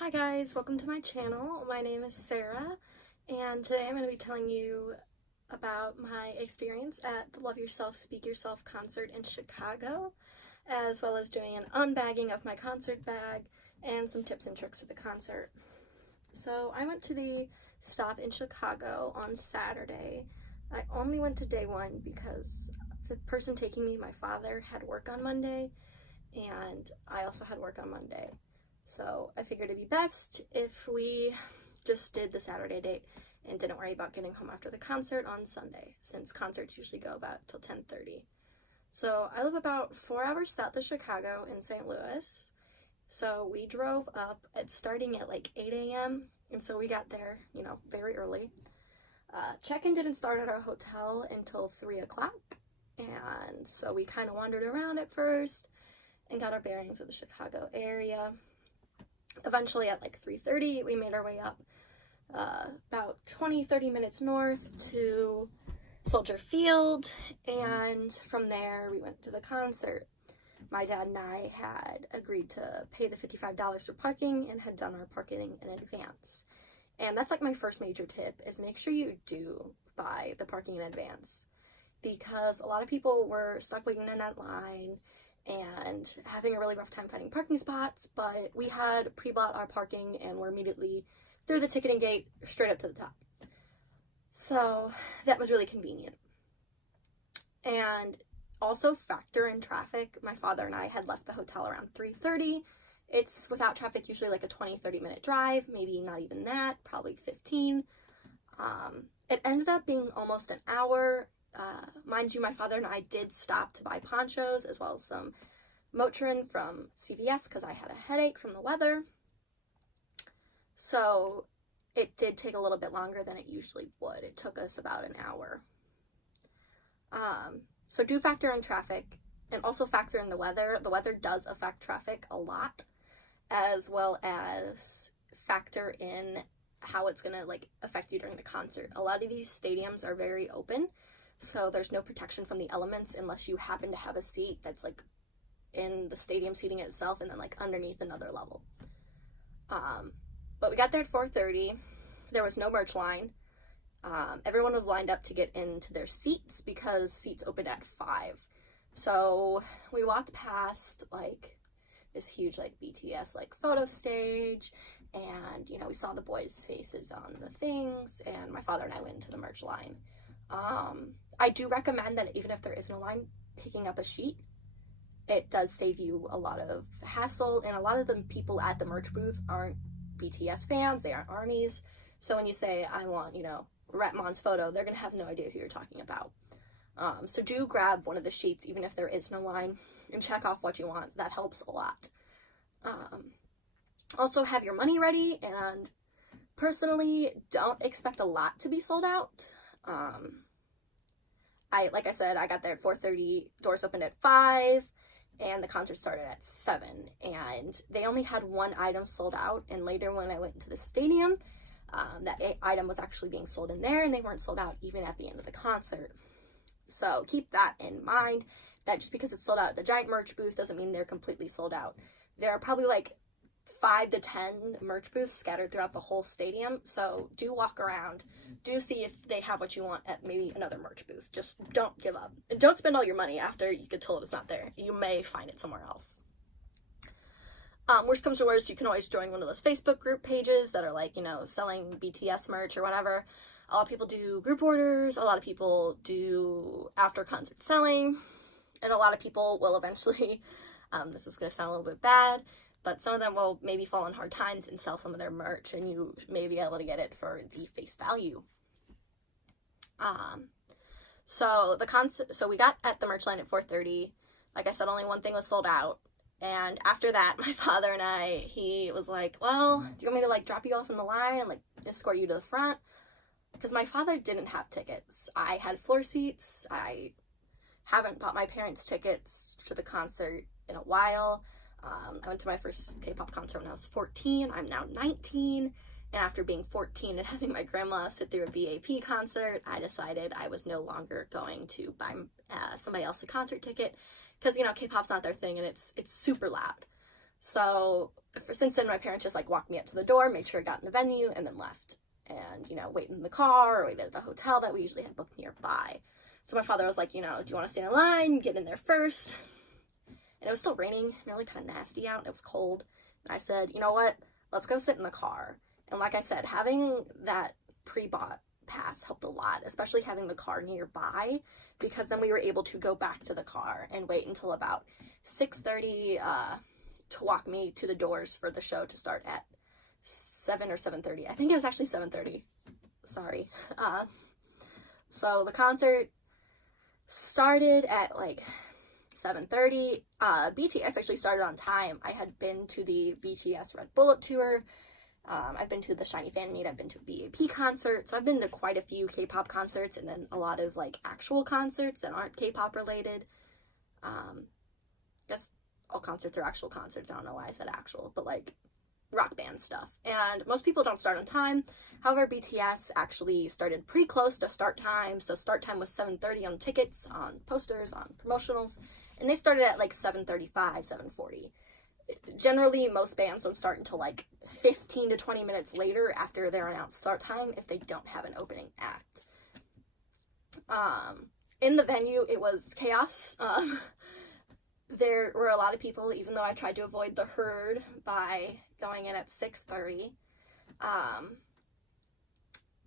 Hi guys, welcome to my channel. My name is Sarah, and today I'm going to be telling you about my experience at the Love Yourself, Speak Yourself concert in Chicago, as well as doing an unbagging of my concert bag and some tips and tricks for the concert. So I went to the stop in Chicago on Saturday. I only went to day one because the person taking me, my father, had work on Monday, and I also had work on Monday. So I figured it'd be best if we just did the Saturday date and didn't worry about getting home after the concert on Sunday, since concerts usually go about till 10:30. So I live about 4 hours south of Chicago in St. Louis. So we drove up starting at like 8 a.m. And so we got there, very early. Check-in didn't start at our hotel until 3 o'clock. And so we kind of wandered around at first and got our bearings of the Chicago area. Eventually at like 3:30, we made our way up about 20-30 minutes north to Soldier Field, and from there we went to the concert. My dad and I had agreed to pay the $55 for parking and had done our parking in advance. And that's like my first major tip, is make sure you do buy the parking in advance, because a lot of people were stuck waiting in that line and having a really rough time finding parking spots, but we had pre-bought our parking and were immediately through the ticketing gate straight up to the top. So that was really convenient. And also factor in traffic. My father and I had left the hotel around 3:30. It's without traffic usually like a 20-30 minute drive, maybe not even that, probably 15. It ended up being almost an hour. Mind you, my father and I did stop to buy ponchos as well as some Motrin from CVS because I had a headache from the weather. So it did take a little bit longer than it usually would. It took us about an hour. So do factor in traffic and also factor in the weather. The weather does affect traffic a lot, as well as factor in how it's going to affect you during the concert. A lot of these stadiums are very open, so there's no protection from the elements unless you happen to have a seat that's in the stadium seating itself and then underneath another level. But we got there at 4:30. There was no merch line. Everyone was lined up to get into their seats because seats opened at 5. So we walked past this huge BTS photo stage, and we saw the boys' faces on the things, and my father and I went into the merch line. I do recommend that even if there is no line, picking up a sheet. It does save you a lot of hassle, and a lot of the people at the merch booth aren't BTS fans, they aren't ARMYs. So when you say, I want, Retmon's photo, they're going to have no idea who you're talking about. So do grab one of the sheets, even if there is no line, and check off what you want. That helps a lot. Also have your money ready, and personally, don't expect a lot to be sold out. Like I said, I got there at 4:30, doors opened at 5, and the concert started at 7, and they only had one item sold out, and later when I went into the stadium, that item was actually being sold in there, and they weren't sold out even at the end of the concert. So keep that in mind, that just because it's sold out at the giant merch booth doesn't mean they're completely sold out. There are probably 5 to 10 merch booths scattered throughout the whole stadium, so do walk around. Do see if they have what you want at maybe another merch booth. Just don't give up. And don't spend all your money after you get told it's not there. You may find it somewhere else. Worst comes to worst, you can always join one of those Facebook group pages that are selling BTS merch or whatever. A lot of people do group orders, a lot of people do after concert selling, and a lot of people will eventually, this is going to sound a little bit bad, but some of them will maybe fall on hard times and sell some of their merch, and you may be able to get it for the face value. So we got at the merch line at 4:30. Like I said, only one thing was sold out. And after that, my father and I, he was like, well, do you want me to drop you off in the line and escort you to the front? Because my father didn't have tickets. I had floor seats. I haven't bought my parents tickets to the concert in a while. I went to my first K-pop concert when I was 14. I'm now 19. And after being 14 and having my grandma sit through a BAP concert, I decided I was no longer going to buy somebody else a concert ticket. Because, K-pop's not their thing, and it's super loud. So since then, my parents just like walked me up to the door, made sure I got in the venue, and then left. And, you know, waited in the car or waited at the hotel that we usually had booked nearby. So my father was like, you know, do you want to stand in line, get in there first? And it was still raining, really kind of nasty out, it was cold. And I said, you know what, let's go sit in the car. And like I said, having that pre-bought pass helped a lot, especially having the car nearby, because then we were able to go back to the car and wait until about 6:30 to walk me to the doors for the show to start at 7 or 7:30. I think it was actually 7:30. Sorry. So the concert started at like 7:30. BTS actually started on time. I had been to the BTS Red Bullet tour. I've been to the Shiny Fan Meet. I've been to a BAP concert. So I've been to quite a few K-pop concerts, and then a lot of like actual concerts that aren't K-pop related. I guess all concerts are actual concerts. I don't know why I said actual, but like rock band stuff. And most people don't start on time. However, BTS actually started pretty close to start time. So start time was 7:30 on tickets, on posters, on promotionals. And they started at like 7:35, 7:40. Generally, most bands don't start until like 15 to 20 minutes later after their announced start time if they don't have an opening act. In the venue, it was chaos. There were a lot of people, even though I tried to avoid the herd by going in at 6:30.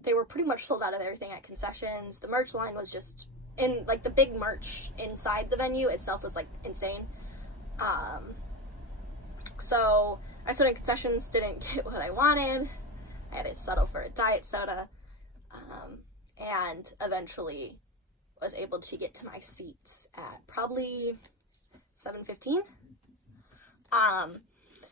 They were pretty much sold out of everything at concessions. The merch line was just, in like the big merch inside the venue itself was like insane. So I stood in concessions, didn't get what I wanted. I had to settle for a diet soda, and eventually was able to get to my seats at probably 7:15.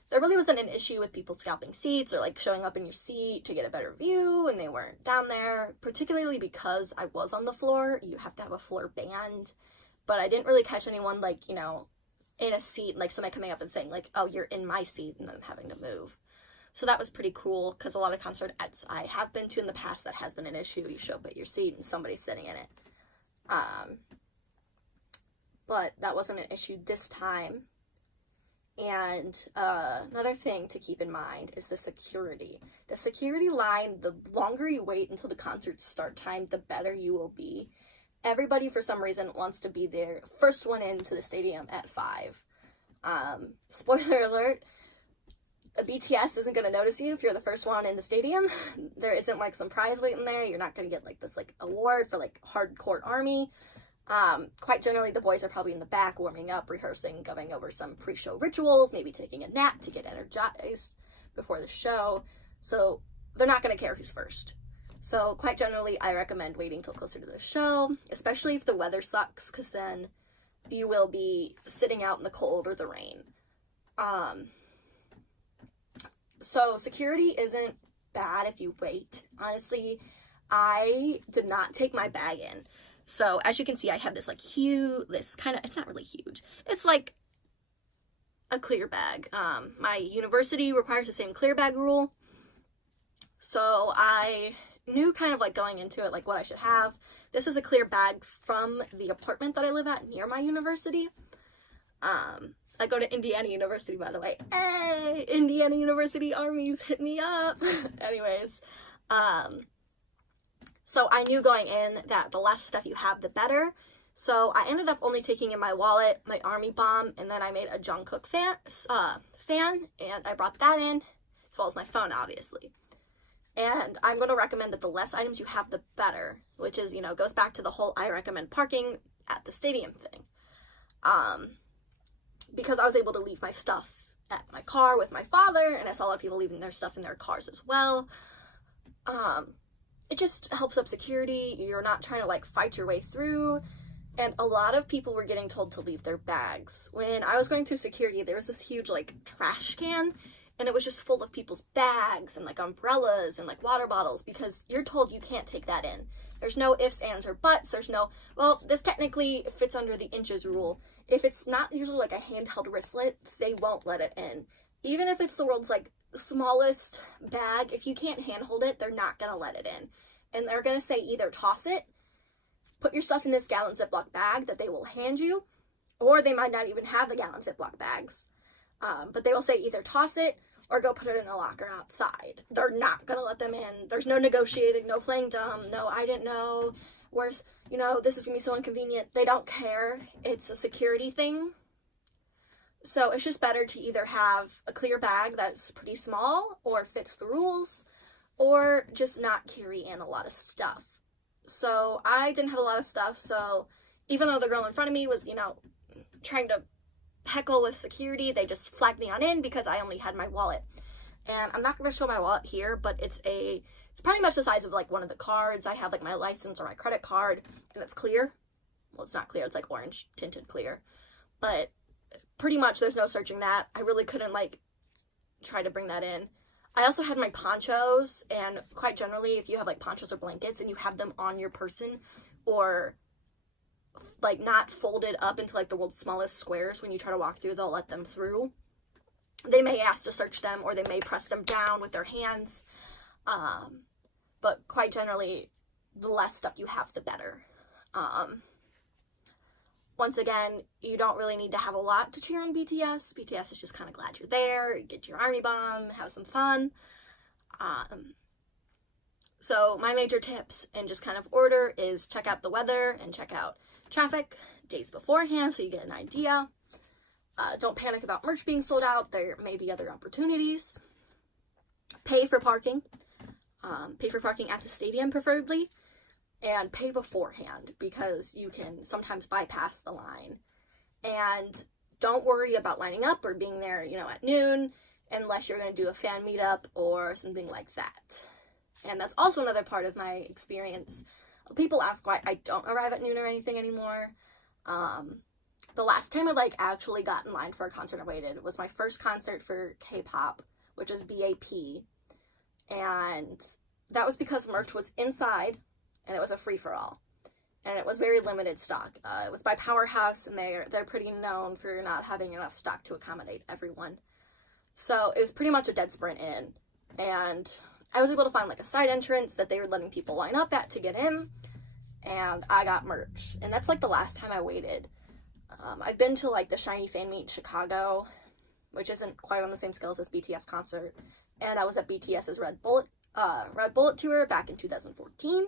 There really wasn't an issue with people scalping seats or like showing up in your seat to get a better view, and they weren't down there, particularly because I was on the floor. You have to have a floor band, but I didn't really catch anyone like, you know, in a seat, like somebody coming up and saying like, oh, you're in my seat, and then having to move. So that was pretty cool, because a lot of concerts I have been to in the past, that has been an issue. You show up at your seat and somebody's sitting in it. But that wasn't an issue this time. And another thing to keep in mind is the security. The security line, the longer you wait until the concert's start time, the better you will be. Everybody, for some reason, wants to be there, first one into the stadium at 5. Spoiler alert, BTS isn't going to notice you if you're the first one in the stadium. There isn't, like, some prize waiting there. You're not going to get, like, this, like, award for, like, hardcore ARMY. Quite generally, the boys are probably in the back warming up, rehearsing, going over some pre-show rituals, maybe taking a nap to get energized before the show. So they're not going to care who's first. So quite generally, I recommend waiting till closer to the show, especially if the weather sucks, because then you will be sitting out in the cold or the rain. So security isn't bad if you wait. Honestly, I did not take my bag in. So as you can see, I have this like huge, this kind of, it's not really huge. It's like a clear bag. My university requires the same clear bag rule. So I knew kind of like going into it, like what I should have. This is a clear bag from the apartment that I live at near my university. I go to Indiana University, by the way. Hey, Indiana University Armies, hit me up. Anyways, so I knew going in that the less stuff you have, the better. So I ended up only taking in my wallet, my Army bomb, and then I made a Jungkook fan, and I brought that in, as well as my phone, obviously. And I'm going to recommend that the less items you have, the better, which is, you know, goes back to the whole I recommend parking at the stadium thing. Because I was able to leave my stuff at my car with my father, and I saw a lot of people leaving their stuff in their cars as well. It just helps up security. You're not trying to like fight your way through. And a lot of people were getting told to leave their bags. When I was going through security, there was this huge like trash can, and it was just full of people's bags and like umbrellas and like water bottles, because you're told you can't take that in. There's no ifs, ands, or buts. There's no, well, this technically fits under the inches rule. If it's not usually like a handheld wristlet, they won't let it in. Even if it's the world's like smallest bag, if you can't handhold it, they're not gonna let it in. And they're gonna say either toss it, put your stuff in this gallon Ziploc bag that they will hand you, or they might not even have the gallon Ziploc bags. But they will say either toss it or go put it in a locker outside. They're not gonna let them in. There's no negotiating, no playing dumb, no I didn't know, where's, this is gonna be so inconvenient. They don't care. It's a security thing. So it's just better to either have a clear bag that's pretty small or fits the rules, or just not carry in a lot of stuff. So I didn't have a lot of stuff, so even though the girl in front of me was, trying to heckle with security, they just flagged me on in because I only had my wallet. And I'm not going to show my wallet here, but it's pretty much the size of like one of the cards. I have like my license or my credit card, and it's clear. Well, it's not clear, it's like orange tinted clear. But pretty much there's no searching that. I really couldn't like try to bring that in. I also had my ponchos, and quite generally, if you have like ponchos or blankets and you have them on your person, or like not folded up into like the world's smallest squares, when you try to walk through, they'll let them through. They may ask to search them, or they may press them down with their hands. But quite generally, the less stuff you have, the better. Once again, you don't really need to have a lot to cheer on BTS. BTS is just kind of glad you're there, get your army bomb, have some fun. So my major tips in just kind of order is check out the weather and check out traffic days beforehand so you get an idea. Don't panic about merch being sold out. There may be other opportunities. Pay for parking. Pay for parking at the stadium preferably. And pay beforehand, because you can sometimes bypass the line. And don't worry about lining up or being there, at noon, unless you're going to do a fan meetup or something like that. And that's also another part of my experience. People ask why I don't arrive at noon or anything anymore. The last time I actually got in line for a concert and waited was my first concert for K-pop, which is BAP. And that was because merch was inside, and it was a free-for-all. And it was very limited stock. It was by Powerhouse, and they're pretty known for not having enough stock to accommodate everyone. So it was pretty much a dead sprint in. And I was able to find a side entrance that they were letting people line up at to get in. And I got merch. And that's the last time I waited. I've been to the Shiny Fan Meet in Chicago, which isn't quite on the same scale as this BTS concert. And I was at BTS's Red Bullet tour back in 2014.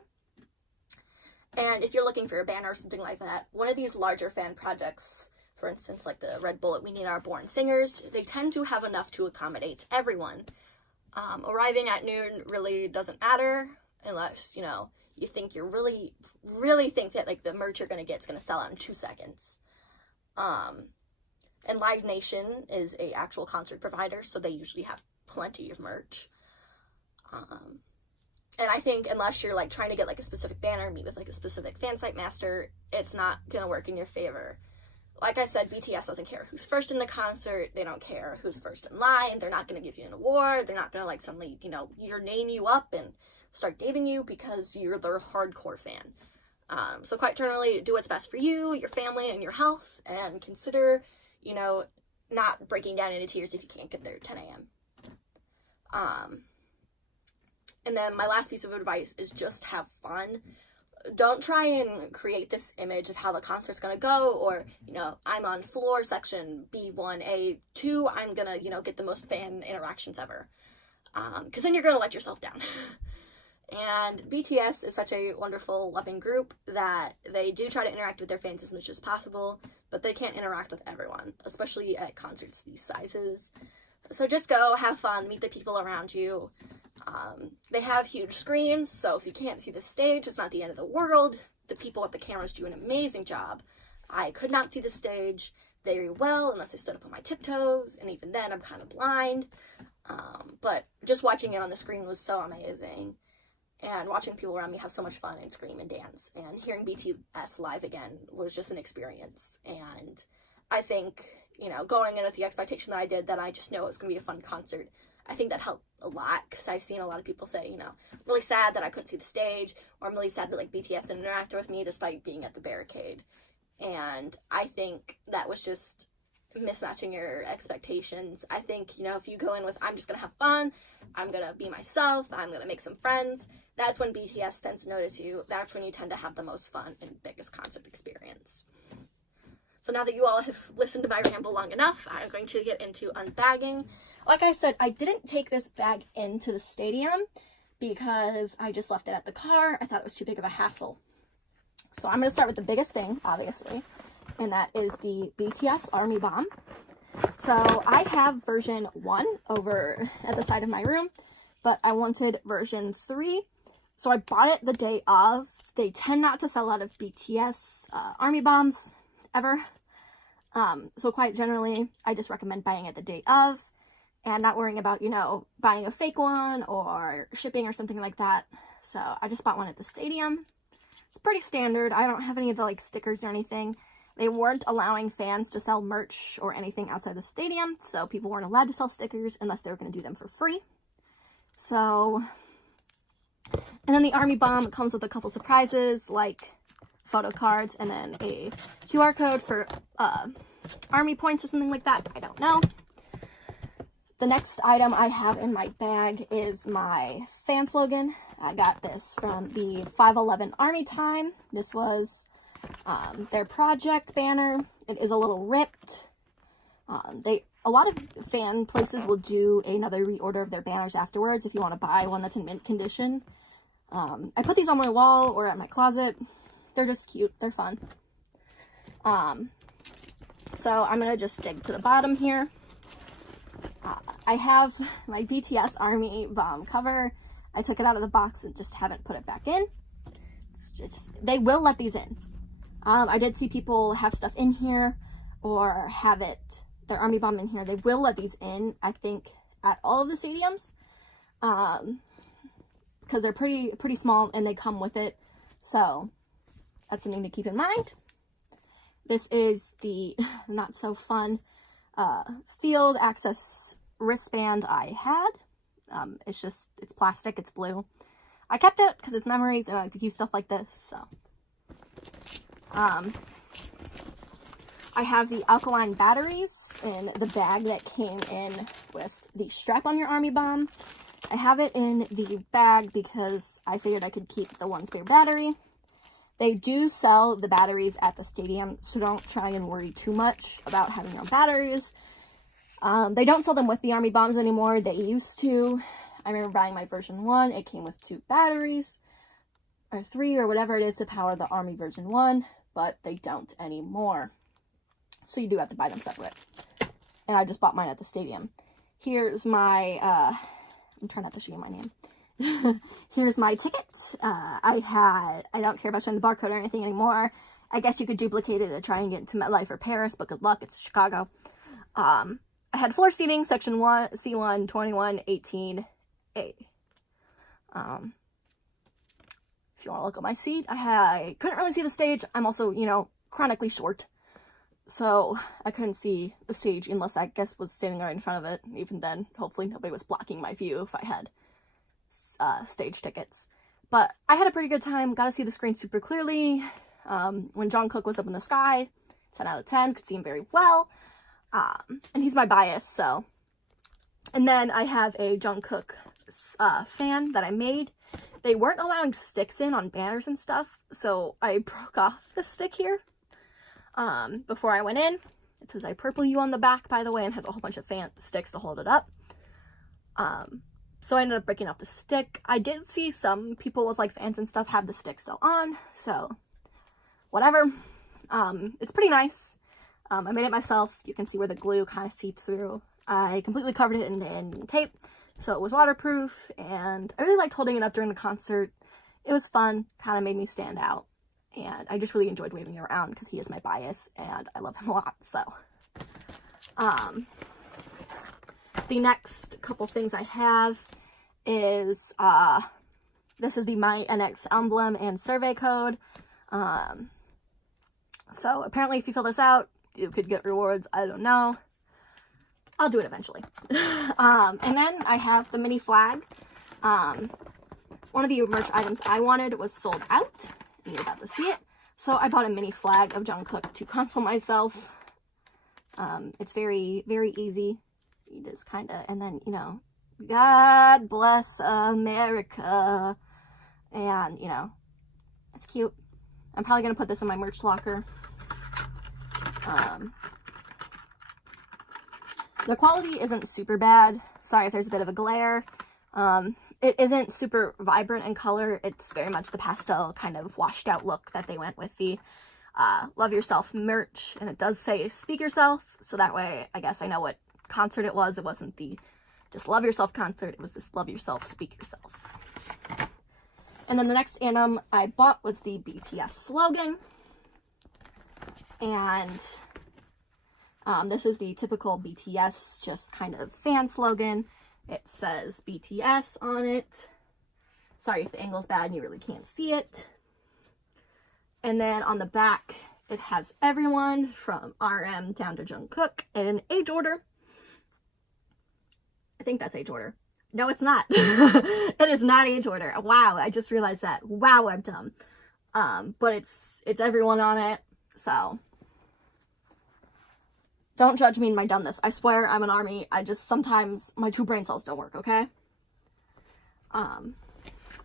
And if you're looking for a banner or something like that, one of these larger fan projects, for instance, like the Red Bullet We Need Our Born Singers, they tend to have enough to accommodate everyone. Arriving at noon really doesn't matter unless, you think you really think that the merch you're going to get is going to sell out in 2 seconds. And Live Nation is a actual concert provider, so they usually have plenty of merch. And I think unless you're trying to get a specific banner, meet with a specific fan site master, it's not gonna work in your favor. Like I said, BTS doesn't care who's first in the concert. They don't care who's first in line. They're not gonna give you an award. They're not gonna suddenly your name you up and start dating you because you're their hardcore fan. So quite generally, do what's best for you, your family, and your health, and consider not breaking down into tears if you can't get there at 10 a.m. And then my last piece of advice is just have fun. Don't try and create this image of how the concert's gonna go, or, I'm on floor section B1A2, I'm gonna, get the most fan interactions ever. Because then you're gonna let yourself down. And BTS is such a wonderful, loving group that they do try to interact with their fans as much as possible, but they can't interact with everyone, especially at concerts these sizes. So just go, have fun, meet the people around you. They have huge screens, so if you can't see the stage, it's not the end of the world. The people at the cameras do an amazing job. I could not see the stage very well unless I stood up on my tiptoes, and even then I'm kind of blind. But just watching it on the screen was so amazing. And watching people around me have so much fun and scream and dance. And hearing BTS live again was just an experience. And I think, going in with the expectation that I did, that I just know it was going to be a fun concert, I think that helped a lot, because I've seen a lot of people say, I'm really sad that I couldn't see the stage, or I'm really sad that BTS didn't interact with me despite being at the barricade. And I think that was just mismatching your expectations. I think, if you go in with, I'm just going to have fun, I'm going to be myself, I'm going to make some friends, that's when BTS tends to notice you. That's when you tend to have the most fun and biggest concert experience. So now that you all have listened to my ramble long enough, I'm going to get into unbagging. Like I said, I didn't take this bag into the stadium because I just left it at the car. I thought it was too big of a hassle. So I'm going to start with the biggest thing, obviously, and that is the BTS Army Bomb. So I have version 1 over at the side of my room, but I wanted version 3. So I bought it the day of. They tend not to sell out of BTS Army Bombs ever. So quite generally, I just recommend buying it the day of and not worrying about, you know, buying a fake one or shipping or something like that. So I just bought one at the stadium. It's pretty standard. I don't have any of the like stickers or anything. They weren't allowing fans to sell merch or anything outside the stadium, so people weren't allowed to sell stickers unless they were going to do them for free. So, and then the Army Bomb comes with a couple surprises, like photo cards and then a QR code for Army points or something like that. I don't know. The next item I have in my bag is my fan slogan. I got this from the 511 Army Time. This was their project banner. It is a little ripped. A lot of fan places will do another reorder of their banners afterwards if you want to buy one that's in mint condition. I put these on my wall or at my closet. They're just cute. They're fun. So I'm going to just dig to the bottom here. I have my BTS Army Bomb cover. I took it out of the box and just haven't put it back in. They will let these in. I did see people have stuff in here or have their Army Bomb in here. They will let these in, I think, at all of the stadiums. Because they're pretty small and they come with it. So that's something to keep in mind. This is the not so fun field access wristband I had. It's plastic, it's blue. I kept it because it's memories and I like to keep stuff like this, so. I have the alkaline batteries in the bag that came in with the strap on your Army Bomb. I have it in the bag because I figured I could keep the one spare battery. They do sell the batteries at the stadium, so don't try and worry too much about having your own batteries. They don't sell them with the Army Bombs anymore. They used to. I remember buying my version 1. It came with 2 batteries, or 3, or whatever it is to power the Army version 1, but they don't anymore. So you do have to buy them separate. And I just bought mine at the stadium. Here's my, I'm trying not to show you my name. Here's my ticket. I don't care about showing the barcode or anything anymore. I guess you could duplicate it to try and get into MetLife or Paris, but good luck, it's Chicago. I had floor seating, section 1, C1, 21, 18, A. If you want to look at my seat, I couldn't really see the stage. I'm also, you know, chronically short. So I couldn't see the stage unless I guess was standing right in front of it. Even then, hopefully nobody was blocking my view if I had stage tickets. But I had a pretty good time. Got to see the screen super clearly. When Jungkook was up in the sky, 10 out of 10. Could see him very well. And he's my bias, so. And then I have a Jungkook fan that I made. They weren't allowing sticks in on banners and stuff, so I broke off the stick here before I went in. It says I purple you on the back, by the way, and has a whole bunch of sticks to hold it up. So I ended up breaking off the stick. I did see some people with like fans and stuff have the stick still on, so whatever. It's pretty nice. I made it myself. You can see where the glue kind of seeped through. I completely covered it in tape, so it was waterproof, and I really liked holding it up during the concert. It was fun, kind of made me stand out, and I just really enjoyed waving it around because he is my bias, and I love him a lot, so. The next couple things I have is, this is the My NX emblem and survey code. So apparently if you fill this out, you could get rewards. I don't know. I'll do it eventually. And then I have the mini flag. One of the merch items I wanted was sold out, and you're about to see it. So I bought a mini flag of Jungkook to console myself. It's very, very easy. You just kind of, and then, you know, God bless America. And, you know, it's cute. I'm probably going to put this in my merch locker. The quality isn't super bad. Sorry if there's a bit of a glare. It isn't super vibrant in color. It's very much the pastel kind of washed out look that they went with the Love Yourself merch. And it does say Speak Yourself, so that way I guess I know what concert it was. It wasn't the just Love Yourself concert. It was this Love Yourself, Speak Yourself. And then the next item I bought was the BTS slogan. And this is the typical BTS just kind of fan slogan. It says BTS on it. Sorry if the angle's bad and you really can't see it. And then on the back, it has everyone from RM down to Jungkook in age order. I think that's age order. No, it's not. It is not age order. Wow, I just realized that. Wow, I'm dumb. But it's everyone on it, so don't judge me in my dumbness. I swear I'm an army. I just sometimes my 2 brain cells don't work, okay?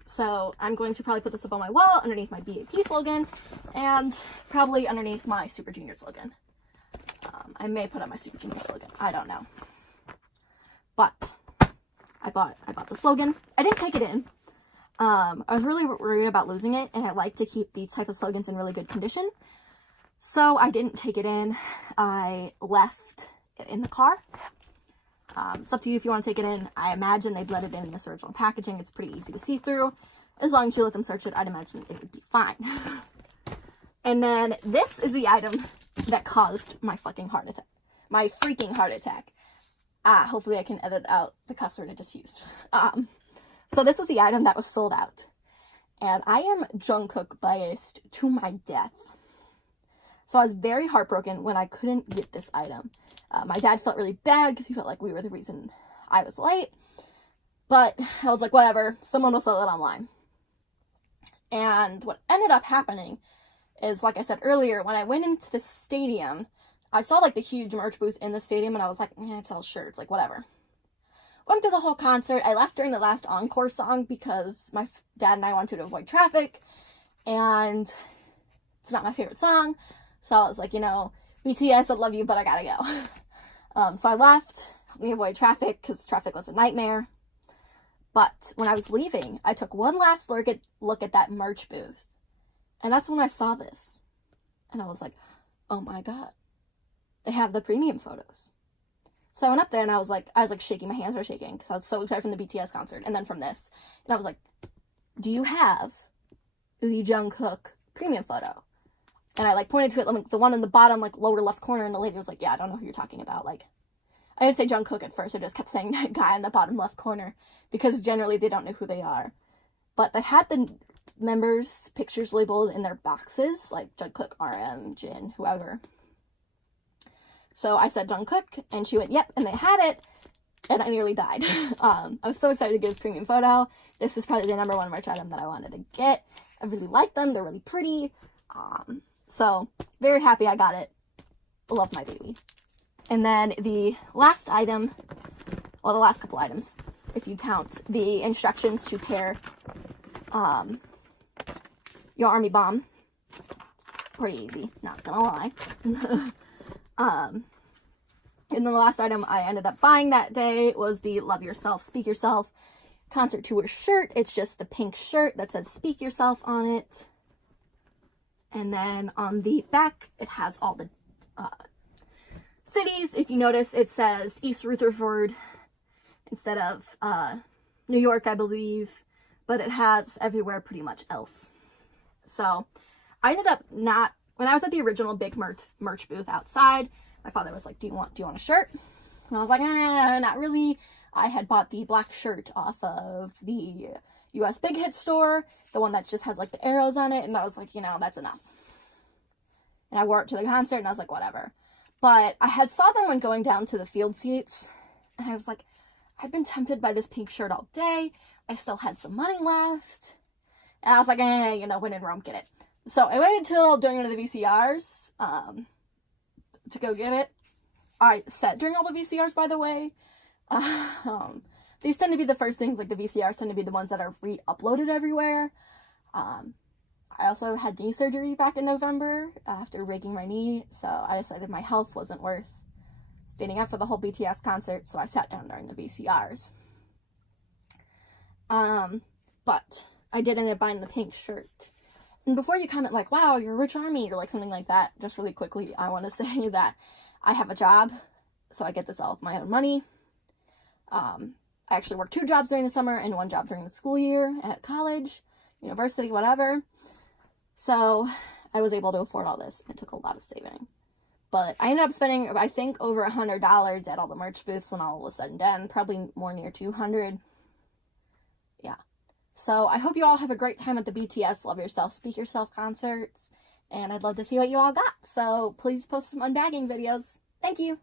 So I'm going to probably put this up on my wall underneath my BAP slogan and probably underneath my Super Junior slogan. I may put up my Super Junior slogan. I don't know. But I bought the slogan. I didn't take it in. I was really worried about losing it, and I like to keep these type of slogans in really good condition. So I didn't take it in. I left it in the car. It's up to you if you want to take it in. I imagine they've let it in this original packaging. It's pretty easy to see through. As long as you let them search it, I'd imagine it would be fine. And then this is the item that caused my fucking heart attack. My freaking heart attack. Hopefully I can edit out the cuss word I just used. So this was the item that was sold out. And I am Jungkook biased to my death. So I was very heartbroken when I couldn't get this item. My dad felt really bad because he felt like we were the reason I was late. But I was like, whatever, someone will sell it online. And what ended up happening is, like I said earlier, when I went into the stadium, I saw like the huge merch booth in the stadium and I was like, it's all shirts, like whatever. Went through the whole concert. I left during the last encore song because my dad and I wanted to avoid traffic. And it's not my favorite song. So I was like, BTS, I love you, but I gotta go. So I left, helped me avoid traffic because traffic was a nightmare. But when I was leaving, I took one last look at that merch booth. And that's when I saw this. And I was like, oh my god. They have the premium photos. So I went up there and I was like shaking, my hands were shaking because I was so excited from the BTS concert and then from this. And I was like, do you have the Jungkook premium photo? And I pointed to it, like the one in the bottom, lower left corner, and the lady was like, yeah, I don't know who you're talking about. I didn't say Jungkook at first, I just kept saying that guy in the bottom left corner because generally they don't know who they are. But they had the members' pictures labeled in their boxes, like Jungkook, RM, Jin, whoever. So I said Jungkook, and she went, yep, and they had it, and I nearly died. I was so excited to get this premium photo. This is probably the #1 merch item that I wanted to get. I really like them. They're really pretty. So very happy I got it. Love my baby. And then the last item, well, the last couple items, if you count the instructions to pair your army bomb. Pretty easy, not gonna lie. And then the last item I ended up buying that day was the Love Yourself, Speak Yourself concert tour shirt. It's just the pink shirt that says Speak Yourself on it. And then on the back, it has all the cities. If you notice, it says East Rutherford instead of New York, I believe. But it has everywhere pretty much else. So I ended up not, when I was at the original big merch booth outside, my father was like, do you want a shirt? And I was like, not really. I had bought the black shirt off of the US Big Hit store, the one that just has the arrows on it, and I was like, that's enough. And I wore it to the concert, and I was like, whatever. But I had saw them when going down to the field seats, and I was like, I've been tempted by this pink shirt all day. I still had some money left. And I was like, when in Rome, get it. So I waited till during one of the VCRs to go get it. I said during all the VCRs, by the way. These tend to be the first things, the VCRs tend to be the ones that are re-uploaded everywhere. I I also had knee surgery back in November after breaking my knee, so I decided my health wasn't worth standing up for the whole BTS concert, so I sat down during the VCRs. But I did end up buying the pink shirt. And before you comment like, wow, you're a rich army, or like something like that, just really quickly, I want to say that I have a job, so I get this all with my own money. I actually work 2 jobs during the summer and 1 job during the school year at college, university, whatever. So I was able to afford all this. It took a lot of saving. But I ended up spending, I think, over $100 at all the merch booths when all was said and done. Probably more near 200. Yeah. So I hope you all have a great time at the BTS Love Yourself, Speak Yourself concerts. And I'd love to see what you all got. So please post some unbagging videos. Thank you.